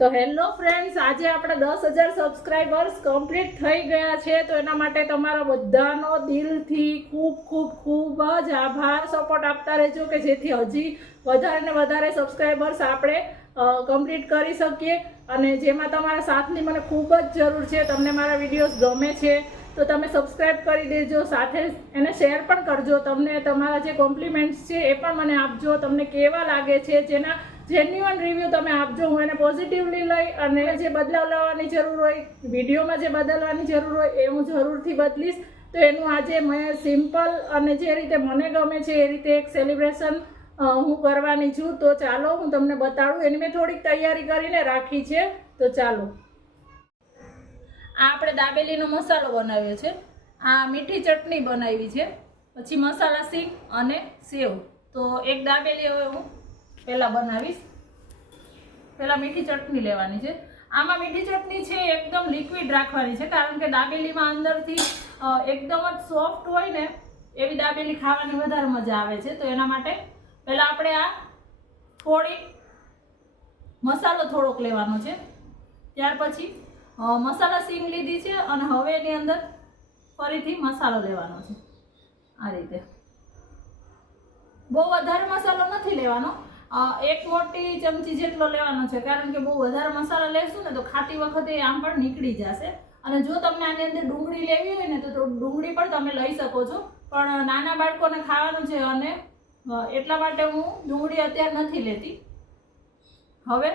તો hello friends, આજે આપણે 10,000 સબસ્ક્રાઇબર્સ કમ્પ્લીટ થઈ ગયા છે. તો એના માટે તમારા બધાનો દિલથી ખૂબ ખૂબ ખૂબ જ આભાર. સપોર્ટ આપતા રહેજો કે જેથી હજી વધારે ને વધારે સબસ્ક્રાઇબર્સ આપણે કમ્પ્લીટ કરી શકીએ. અને જેમાં તમારા સાથની મને ખૂબ જ જરૂર છે. તમને મારા વિડીયોઝ ગમે છે તો તમે સબસ્ક્રાઇબ કરી દેજો, સાથે એને શેર પણ કરજો. તમને તમારા જે કોમ્પ્લિમેન્ટ્સ છે એ પણ મને આપજો. તમને કેવા લાગે છે, જેના જેન્યુઅન રિવ્યૂ તમે આપજો. હું એને પોઝિટિવલી લઈ અને જે બદલાવ લાવવાની જરૂર હોય, વિડીયોમાં જે બદલવાની જરૂર હોય એ હું જરૂરથી બદલીશ. તો એનું આજે મેં સિમ્પલ અને જે રીતે મને ગમે છે એ રીતે એક સેલિબ્રેશન હું કરવાની છું. તો ચાલો હું તમને બતાડું. એની મેં થોડીક તૈયારી કરીને રાખી છે. તો ચાલો, આ આપણે દાબેલીનો મસાલો બનાવ્યો છે, આ મીઠી ચટણી બનાવી છે, પછી મસાલા સિંગ અને સેવ. તો એક દાબેલી હવે હું પહેલાં બનાવીશ. પહેલાં મીઠી ચટણી લેવાની છે. આમાં મીઠી ચટણી છે એકદમ લિક્વિડ રાખવાની છે, કારણ કે દાબેલીમાં અંદરથી એકદમ જ સોફ્ટ હોય ને એવી દાબેલી ખાવાની વધારે મજા આવે છે. તો એના માટે પહેલાં આપણે આ થોડી મસાલો થોડોક લેવાનો છે. ત્યાર પછી મસાલા સિંગ લીધી છે અને હવે એની અંદર ફરીથી મસાલો લેવાનો છે. આ રીતે બહુ વધારે મસાલો નથી લેવાનો, એક મોટી ચમચી જેટલો લેવાનો છે, કારણ કે બહુ વધારે મસાલા લેશું ને તો ખાતી વખતે આમ પણ નીકળી જશે. અને જો તમને આની અંદર ડુંગળી લેવી હોય ને તો ડુંગળી પણ તમે લઈ શકો છો, પણ નાના બાળકોને ખાવાનું છે અને એટલા માટે હું ડુંગળી અત્યારે નથી લેતી. હવે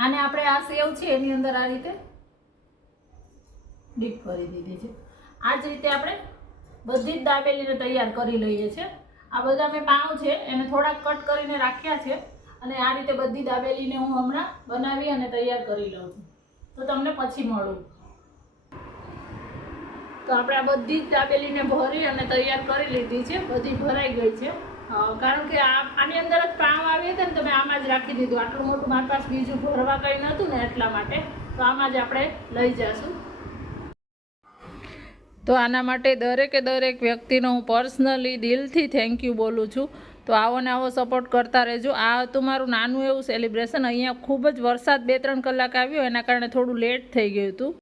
આને આપણે આ સેવ છે એની અંદર આ રીતે ડીપ કરી દીધી છે. આ જ રીતે આપણે બધી જ દાબેલીને તૈયાર કરી લઈએ છીએ. આ બધા મેં પાઉં છે એને થોડાક કટ કરીને રાખ્યા છે અને આ રીતે બધી દાબેલીને હું હમણાં બનાવી અને તૈયાર કરી લઉં છું. તો તમને પછી મળું. તો આપણે આ બધી જ દાબેલીને ભરી અને તૈયાર કરી લીધી છે. બધી ભરાઈ ગઈ છે, કારણ કે આની અંદર જ પાઉં આવી હતા ને તમે આમાં જ રાખી દીધું. આટલું મોટું મારી પાસે બીજું ભરવા કંઈ નહોતું ને એટલા માટે. તો આમાં જ આપણે લઈ જઈશું. તો આના માટે દરેક વ્યક્તિનો હું પર્સનલી દિલથી થેન્ક યુ બોલું છું. તો આવો ને આવો સપોર્ટ કરતા રહેજો. આ હતું મારું નાનું એવું સેલિબ્રેશન. અહીંયા ખૂબ જ વરસાદ 2-3 કલાક આવ્યો, એના કારણે થોડું લેટ થઈ ગયું હતું.